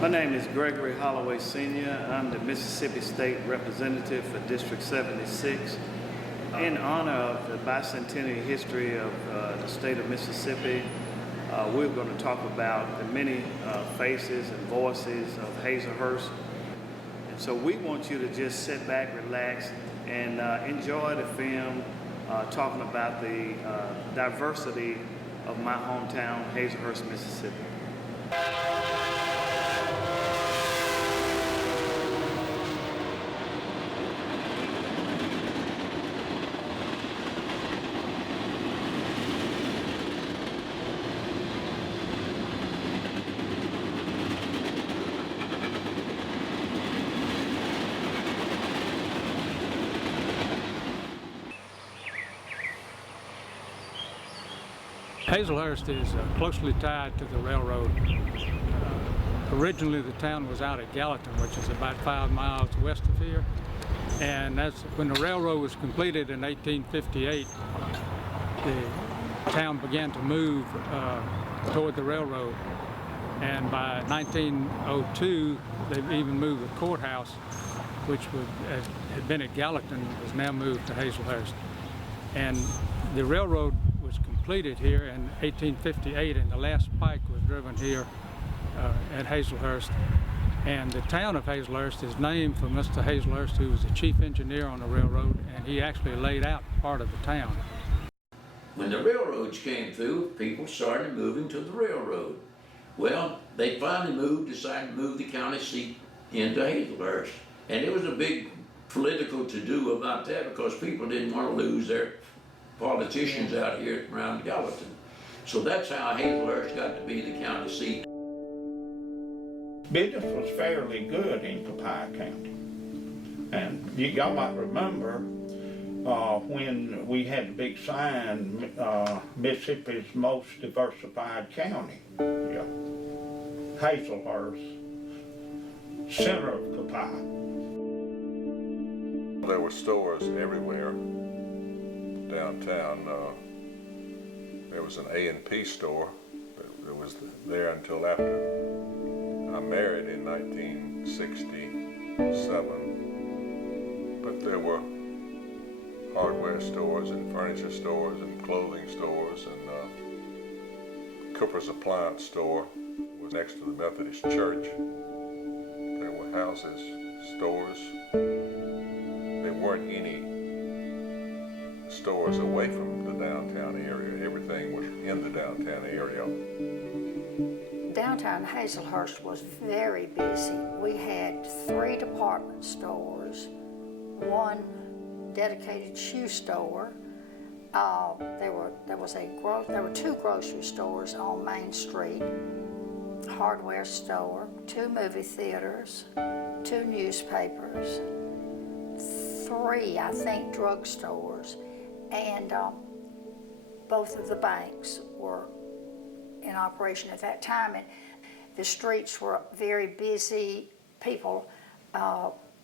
My name is Gregory Holloway Sr. I'm the Mississippi State Representative for District 76. In honor of the bicentennial history of the state of Mississippi, we're going to talk about the many faces and voices of Hazlehurst. And so we want you to just sit back, relax, and enjoy the film talking about the diversity of my hometown, Hazlehurst, Mississippi. Hazlehurst is closely tied to the railroad. Originally the town was out at Gallatin, which is about 5 miles west of here. And that's when the railroad was completed in 1858, the town began to move toward the railroad. And by 1902, they even moved the courthouse, which had been at Gallatin, was now moved to Hazlehurst. And the railroad was completed here in 1858, and the last pike was driven here at Hazlehurst. And the town of Hazlehurst is named for Mr. Hazlehurst, who was the chief engineer on the railroad, and he actually laid out part of the town. When the railroads came through, people started moving to the railroad. Well, they finally decided to move the county seat into Hazlehurst. And it was a big political to-do about that because people didn't want to lose their politicians out here around Gallatin. So that's how Hazlehurst got to be the county seat. Business was fairly good in Copiah County. And y'all might remember when we had the big sign, Mississippi's most diversified county. Yeah. Hazlehurst, center of Copiah. There were stores everywhere downtown. There was an A&P store that was there until after I married in 1967. But there were hardware stores and furniture stores and clothing stores, and Cooper's Appliance store was next to the Methodist Church. There were houses, stores. There weren't any stores away from the downtown area. Everything was in the downtown area. Downtown Hazlehurst was very busy. We had 3 department stores, 1 dedicated shoe store. There were 2 grocery stores on Main Street, hardware store, 2 movie theaters, 2 newspapers, 3, I think, drugstores, and both of the banks were in operation at that time. And the streets were very busy, people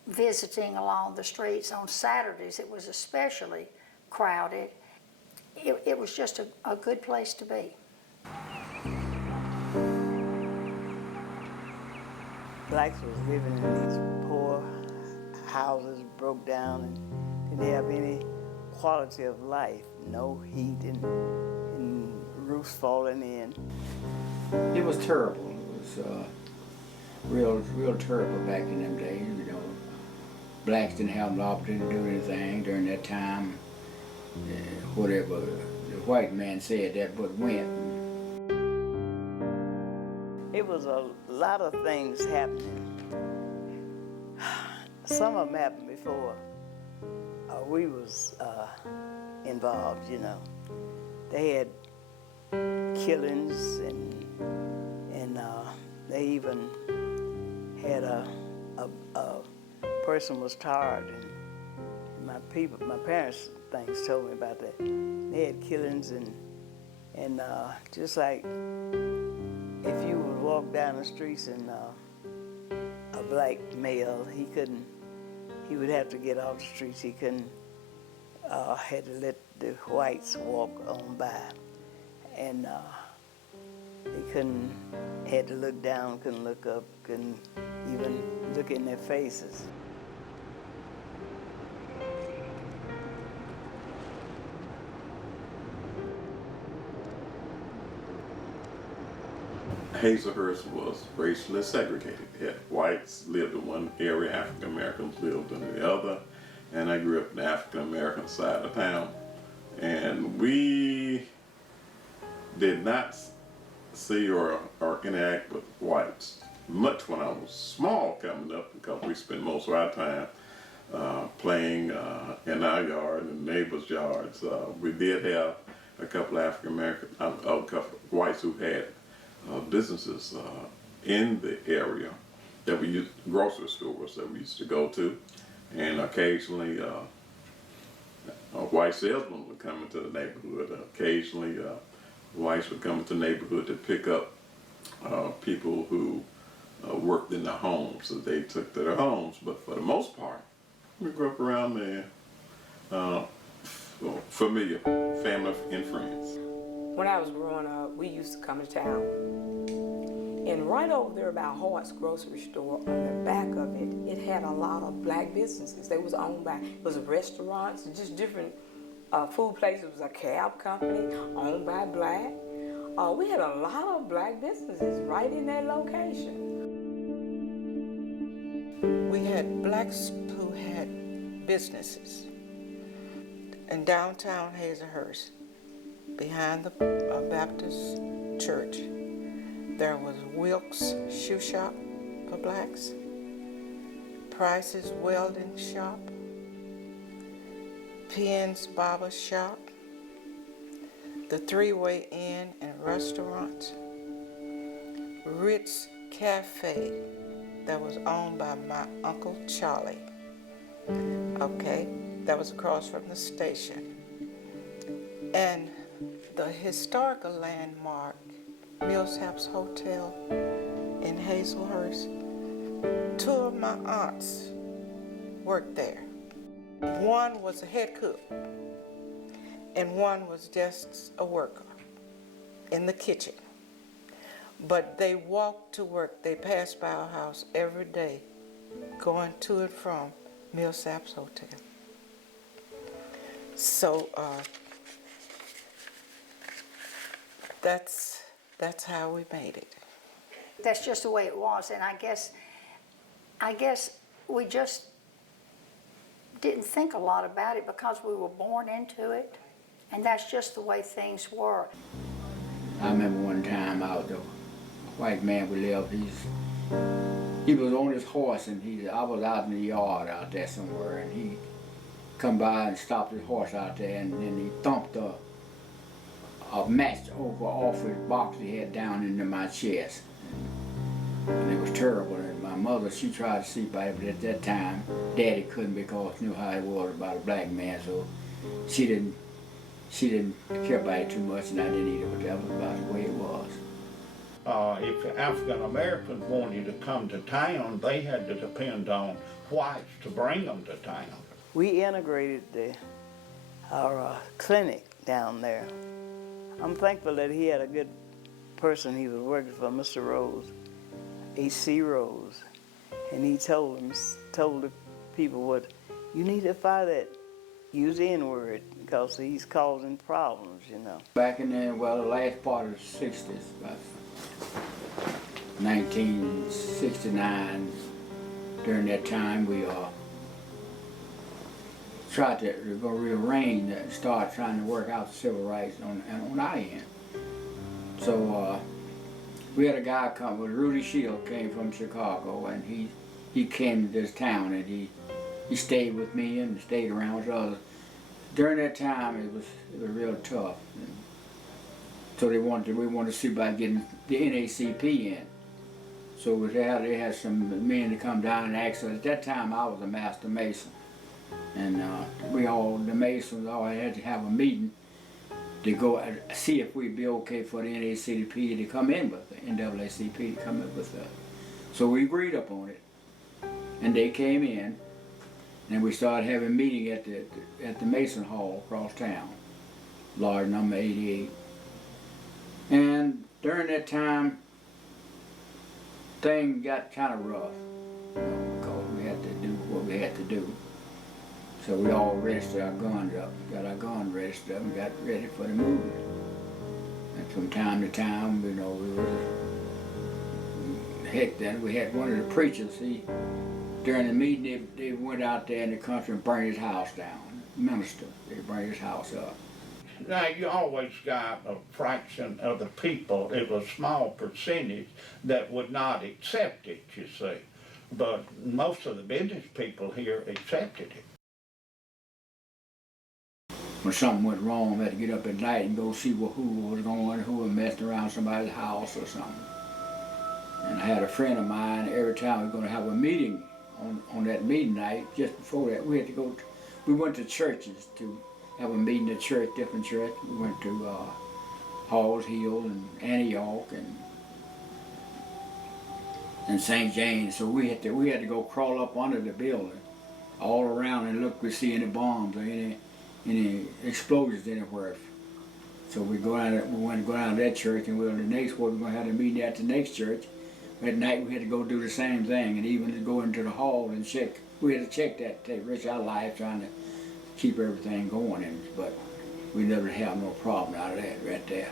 visiting along the streets. On Saturdays, it was especially crowded. It was just a good place to be. Blacks was living in these poor houses, broke down, and didn't have any quality of life, no heat, and roofs falling in. It was terrible. It was real terrible back in them days. You know, blacks didn't have an opportunity to do anything during that time. Whatever the white man said, that but went. It was a lot of things happening. Some of them happened before we was involved, you know. They had killings, and they even had a person was tarred, and my parents things told me about that. They had killings, and just like if you would walk down the streets and a black male, he would have to get off the streets. He couldn't, had to let the whites walk on by. And they had to look down, couldn't look up, couldn't even look in their faces. Hazlehurst was racially segregated. You had whites lived in one area, African Americans lived in the other, and I grew up in the African American side of town. And we did not see or interact with whites much when I was small coming up, because we spent most of our time playing in our yard and neighbors' yards. We did have a couple African American, a couple of whites who had businesses in the area that we used, grocery stores that we used to go to, and occasionally a white salesman would come into the neighborhood. Occasionally whites would come into the neighborhood to pick up people who worked in their homes that they took to their homes. But for the most part, we grew up around there, familiar, family and friends. When I was growing up, we used to come to town. And right over there by Hart's grocery store, on the back of it, it had a lot of black businesses. They was owned by, it was restaurants, just different food places. It was a cab company owned by black. We had a lot of black businesses right in that location. We had blacks who had businesses in downtown Hazlehurst, behind the Baptist church. There was Wilkes Shoe Shop for blacks, Price's Welding Shop, Penn's Barber Shop, the Three-Way Inn and Restaurant, Ritz Cafe that was owned by my Uncle Charlie. Okay, that was across from the station. And the historical landmark, Millsaps Hotel in Hazlehurst. Two of my aunts worked there. One was a head cook, and one was just a worker in the kitchen. But they walked to work. They passed by our house every day, going to and from Millsaps Hotel. So that's how we made it. That's just the way it was, and I guess we just didn't think a lot about it because we were born into it, and that's just the way things were. I remember one time out the white man we lived, he was on his horse, and I was out in the yard out there somewhere, and he come by and stopped his horse out there, and then he thumped a match over off his box he had down into my chest. And it was terrible. And my mother, she tried to see by it, but at that time, Daddy couldn't because he knew how it was about a black man, so she didn't care about it too much, and I didn't either, but that was about the way it was. If the African Americans wanted to come to town, they had to depend on whites to bring them to town. We integrated our clinic down there. I'm thankful that he had a good person he was working for, Mr. Rose, A.C. Rose, and he told the people what, you need to fire that, use the N-word, because he's causing problems, you know. Back in the last part of the 60s, about 1969, during that time, we tried to go rearrange and start trying to work out civil rights on our end. So we had a guy come, Rudy Shield came from Chicago, and he came to this town, and he stayed with me and stayed around with others. During that time, it was real tough. And so we wanted to see about getting the NACP in. So they had some men to come down and ask us. At that time, I was a master mason. And the Masons all had to have a meeting to go see if we'd be okay for the NAACP to come in with, the NAACP to come in with us. So we agreed upon it. And they came in, and we started having a meeting at the Mason Hall across town, large number 88. And during that time, things got kind of rough, you know, because we had to do what we had to do. So we all registered our guns up, got our guns registered up, and got ready for the movement. And from time to time, you know, we were, heck, then we had one of the preachers, during the meeting, they went out there in the country and burned his house down. Minister, they burned his house up. Now, you always got a fraction of the people, it was a small percentage, that would not accept it, you see. But most of the business people here accepted it. When something went wrong, we had to get up at night and go see who was going, who was messing around somebody's house or something. And I had a friend of mine, every time we were going to have a meeting on that meeting night, just before that, we had to go, we went to churches to have a meeting at church, different church. We went to Halls Hill and Antioch and St. James. So we had to go crawl up under the building, all around, and look to see any bombs or any explosions anywhere. So we went to go down to that church, and we were the next one. We were going to have a meeting at the next church. At night we had to go do the same thing, and even to go into the hall and check. We had to check that, to risk our lives trying to keep everything going, but we never have no problem out of that right there.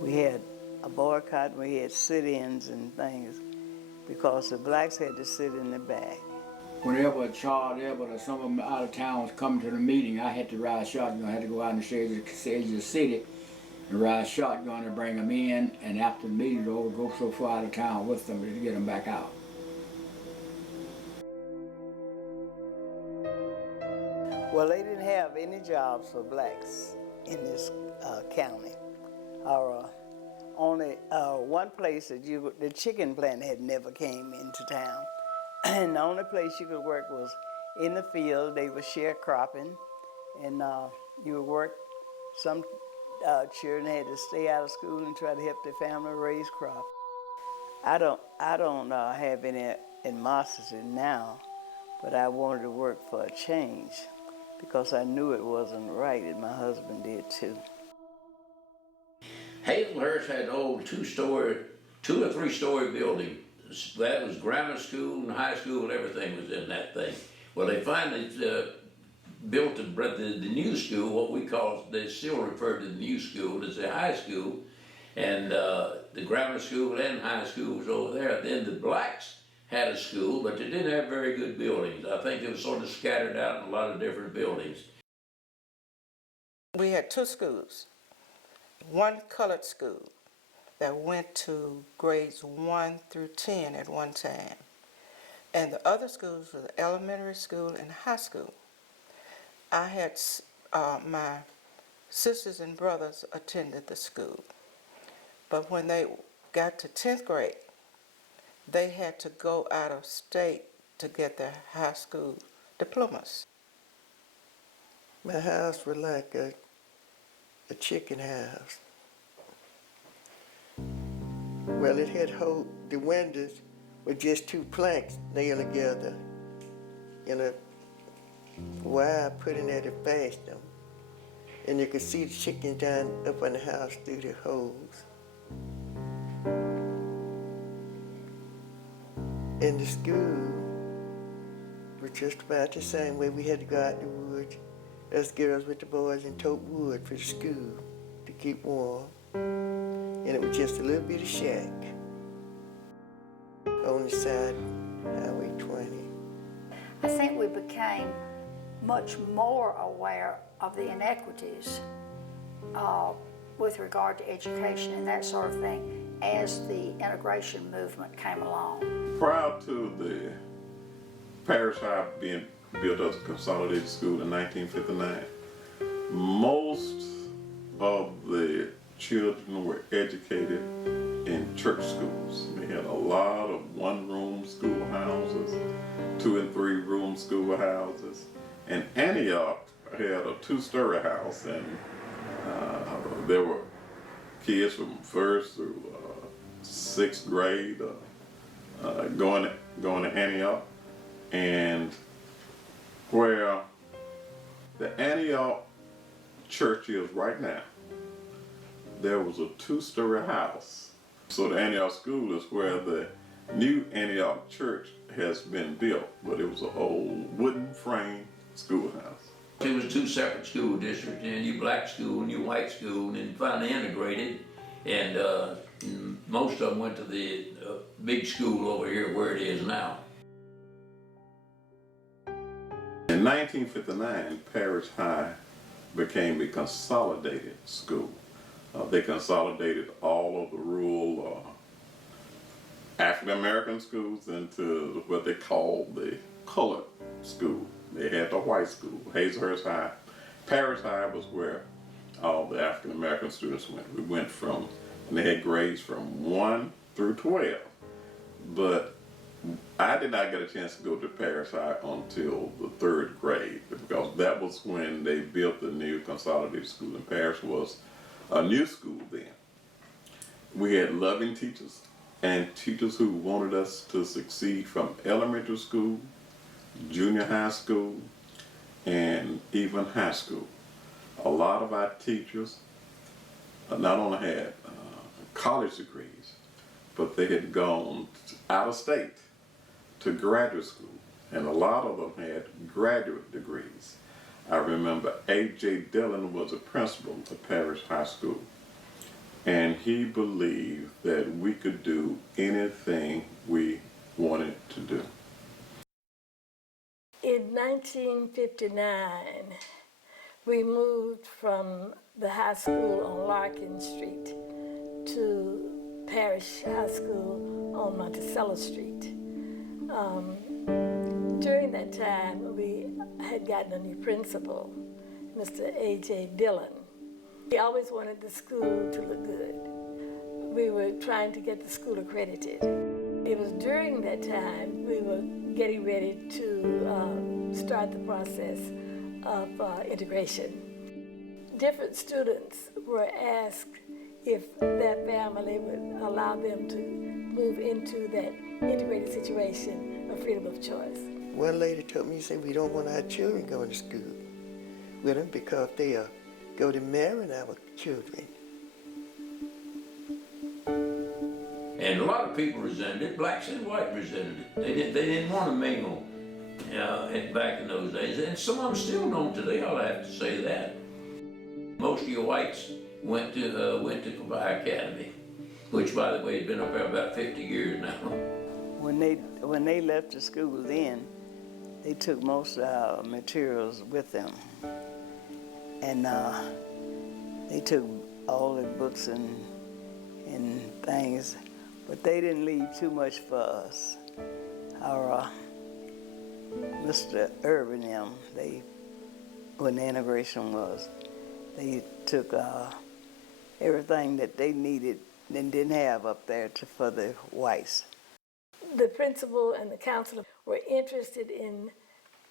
We had a boycott, we had sit-ins and things because the blacks had to sit in the back. Whenever a child or some of them out of town was coming to the meeting, I had to ride shotgun. I had to go out in the edge of the city and ride shotgun and bring them in, and after the meeting was over, go so far out of town with them to get them back out. Well, they didn't have any jobs for blacks in this county. Or only one place that the chicken plant had never came into town. And the only place you could work was in the field. They were sharecropping, and you would work. Some children had to stay out of school and try to help their family raise crops. I don't have any animosity now, but I wanted to work for a change because I knew it wasn't right, and my husband did too. Hazlehurst had an old 2 or 3-story building. That was grammar school and high school, and everything was in that thing. Well, they finally built the new school, what we call, they still refer to the new school as the high school, and the grammar school and high school was over there. Then the blacks had a school, but they didn't have very good buildings. I think it was sort of scattered out in a lot of different buildings. We had 2 schools. One colored school that went to grades 1 through 10 at one time. And the other schools were the elementary school and high school. I had my sisters and brothers attended the school. But when they got to 10th grade, they had to go out of state to get their high school diplomas. My house was like a chicken house. Well, it had the windows were just 2 planks nailed together in a wire put in there to fasten them. And you could see the chickens down up on the house through the holes. And the school was just about the same way. We had to go out in the woods, us girls with the boys, and tote wood for the school to keep warm. And it was just a little bit of shack on the side of Highway 20. I think we became much more aware of the inequities with regard to education and that sort of thing as the integration movement came along. Prior to the parish house being built as a consolidated school in 1959, most of the children were educated in church schools. We had a lot of 1-room schoolhouses, 2- and 3-room schoolhouses, and Antioch had a 2-story house, and there were kids from 1st through 6th grade going to Antioch, and where the Antioch church is right now, there was a two-story house. So the Antioch School is where the new Antioch Church has been built, but it was an old wooden frame schoolhouse. It was two separate school districts, and you black school and you white school, and then finally integrated. And most of them went to the big school over here where it is now. In 1959, Parish High became a consolidated school. They consolidated all of the rural African American schools into what they called the colored school. They had the white school, Hazlehurst High. Parish High was where all the African American students went. We went from, and they had grades from 1 through 12. But I did not get a chance to go to Parish High until the 3rd grade, because that was when they built the new consolidated school, and Parish was a new school then. We had loving teachers and teachers who wanted us to succeed from elementary school, junior high school, and even high school. A lot of our teachers not only had college degrees, but they had gone out of state to graduate school, and a lot of them had graduate degrees. I remember A.J. Dillon was a principal at Parish High School, and he believed that we could do anything we wanted to do. In 1959, we moved from the high school on Larkin Street to Parish High School on Monticello Street. During that time, we had gotten a new principal, Mr. A.J. Dillon. He always wanted the school to look good. We were trying to get the school accredited. It was during that time we were getting ready to start the process of integration. Different students were asked if their family would allow them to move into that integrated situation of freedom of choice. One lady told me, she said, we don't want our children going to school with them because they'll go to marrying our children. And a lot of people resented it, blacks and white resented it. They didn't want to mingle back in those days, and some of them still don't today, I'll have to say that. Most of your whites went to Kabai Academy, which, by the way, has been up there about 50 years now. When they left the school then, they took most of our materials with them. And they took all the books and things, but they didn't leave too much for us. Our Mr. Irvin them, when the integration was, they took everything that they needed and didn't have up there for the whites. The principal and the counselor were interested in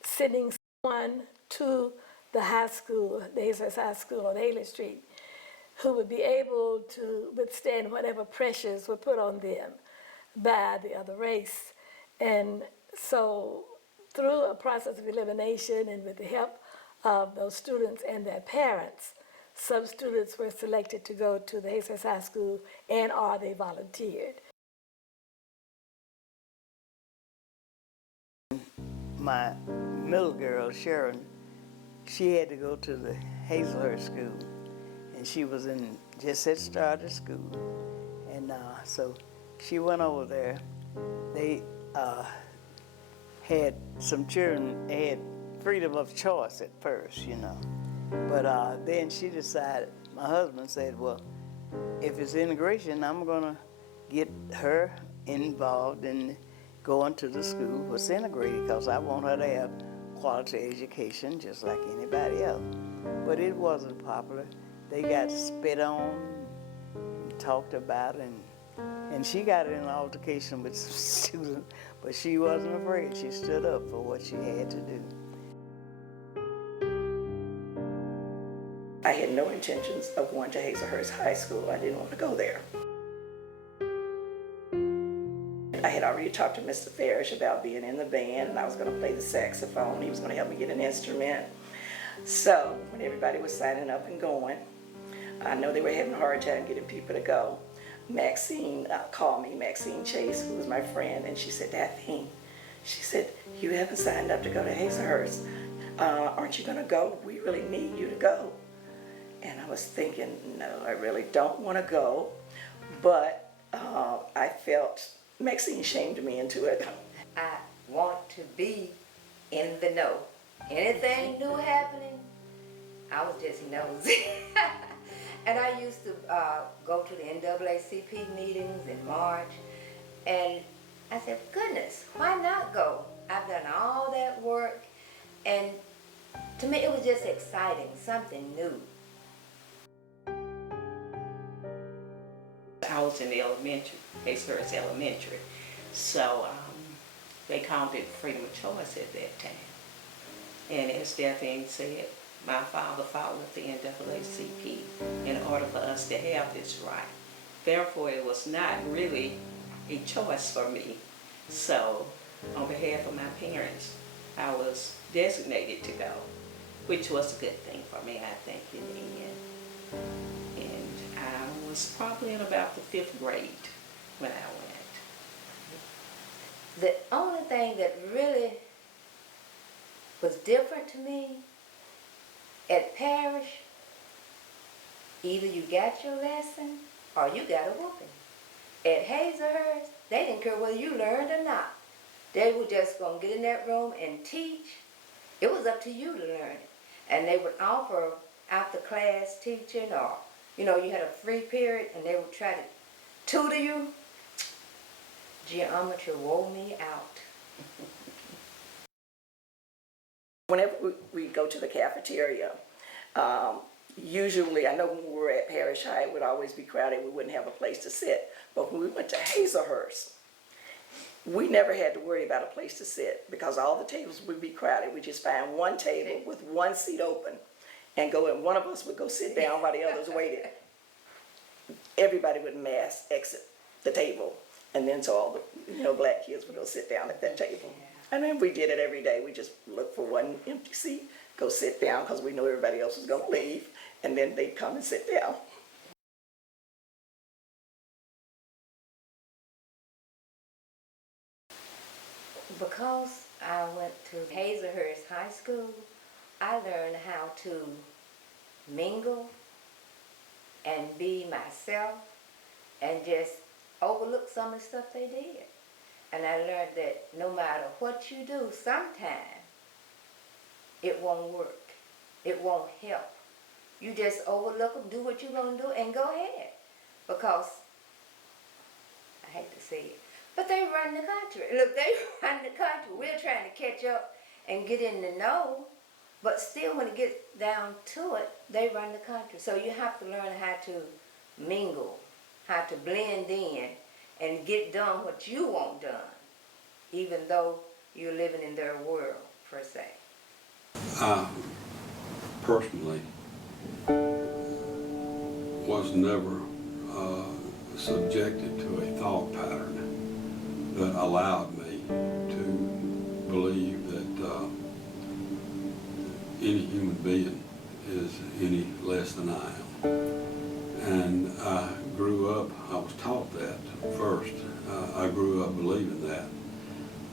sending someone to the high school, the Hazlehurst High School on Haley Street, who would be able to withstand whatever pressures were put on them by the other race. And so through a process of elimination and with the help of those students and their parents, some students were selected to go to the Hazlehurst High School and/or they volunteered. My middle girl, Sharon, she had to go to the Hazlehurst School, and she was just had started school, and so she went over there. They had some children had freedom of choice at first, you know, but then she decided. My husband said, "Well, if it's integration, I'm gonna get her involved in going to the school was integrated because I want her to have quality education just like anybody else." But it wasn't popular. They got spit on, talked about, and she got in an altercation with some students, but she wasn't afraid. She stood up for what she had to do. I had no intentions of going to Hazlehurst High School. I didn't want to go there. I had already talked to Mr. Farish about being in the band, and I was going to play the saxophone. He was going to help me get an instrument. So when everybody was signing up and going, I know they were having a hard time getting people to go. Maxine called me, Maxine Chase, who was my friend, and she said, Daphne, she said, you haven't signed up to go to Hazlehurst. Aren't you going to go? We really need you to go. And I was thinking, no, I really don't want to go. But I felt Maxine shamed me into it. I want to be in the know. Anything new happening, I was just nosy. And I used to go to the NAACP meetings in March, and I said, goodness, why not go? I've done all that work, and to me it was just exciting, something new. I was in the elementary, Hazlehurst Elementary, so they called it freedom of choice at that time. And as Daphne said, my father fought with the NAACP in order for us to have this right. Therefore, it was not really a choice for me. So, on behalf of my parents, I was designated to go, which was a good thing for me, I think, in the end. And I was probably in about the 5th grade when I went. The only thing that really was different to me, at parish, either you got your lesson or you got a whooping. At Hazlehurst, they didn't care whether you learned or not. They were just going to get in that room and teach. It was up to you to learn it. And they would offer after class teaching, or, you know, you had a free period and they would try to tutor you. Geometry wore me out. Whenever we go to the cafeteria, usually, I know when we were at Parish High, it would always be crowded. We wouldn't have a place to sit. But when we went to Hazlehurst, we never had to worry about a place to sit because all the tables would be crowded. We just find one table with one seat open and go, and one of us would go sit down while the others waited. Everybody would mass exit the table, and then so all the black kids would go sit down at that table. And then we did it every day. We just looked for one empty seat, go sit down because we knew everybody else was going to leave, and then they'd come and sit down. Because I went to Hazlehurst High School, I learned how to mingle and be myself and just overlook some of the stuff they did. And I learned that no matter what you do, sometimes it won't work. It won't help. You just overlook them, do what you're going to do, and go ahead. Because, I hate to say it, but they run the country. Look, they run the country. We're trying to catch up and get in the know, but still when it gets down to it, they run the country. So you have to learn how to mingle, how to blend in, and get done what you want done, even though you're living in their world, per se. I personally was never subjected to a thought pattern that allowed me to believe that any human being is any less than I am. And I grew up, I was taught that first. I grew up believing that.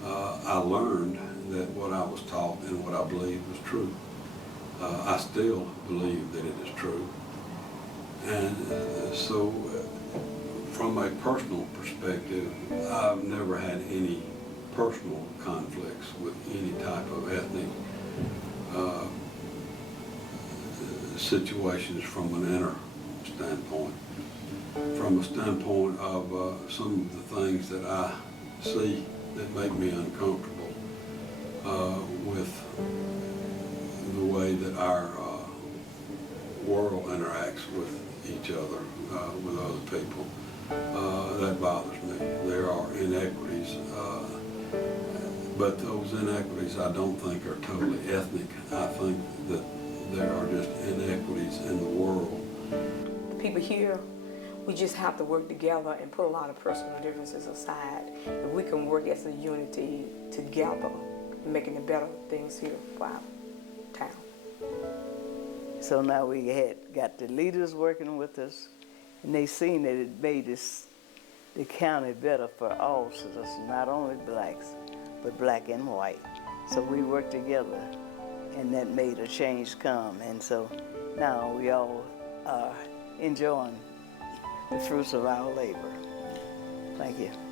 I learned that what I was taught and what I believed was true. I still believe that it is true. And so from a personal perspective, I've never had any personal conflicts with any type of ethnic situations from an inner standpoint. From a standpoint of some of the things that I see that make me uncomfortable with the way that our world interacts with each other, with other people. That bothers me. There are inequities, but those inequities I don't think are totally ethnic. I think that there are just inequities in the world. The people here, we just have to work together and put a lot of personal differences aside. If we can work as a unity together, making the better things here for our town. So now we got the leaders working with us, and they seen that it made the county better for all citizens, not only blacks, but black and white. So we worked together, and that made a change come. And so now we all are enjoying the fruits of our labor. Thank you.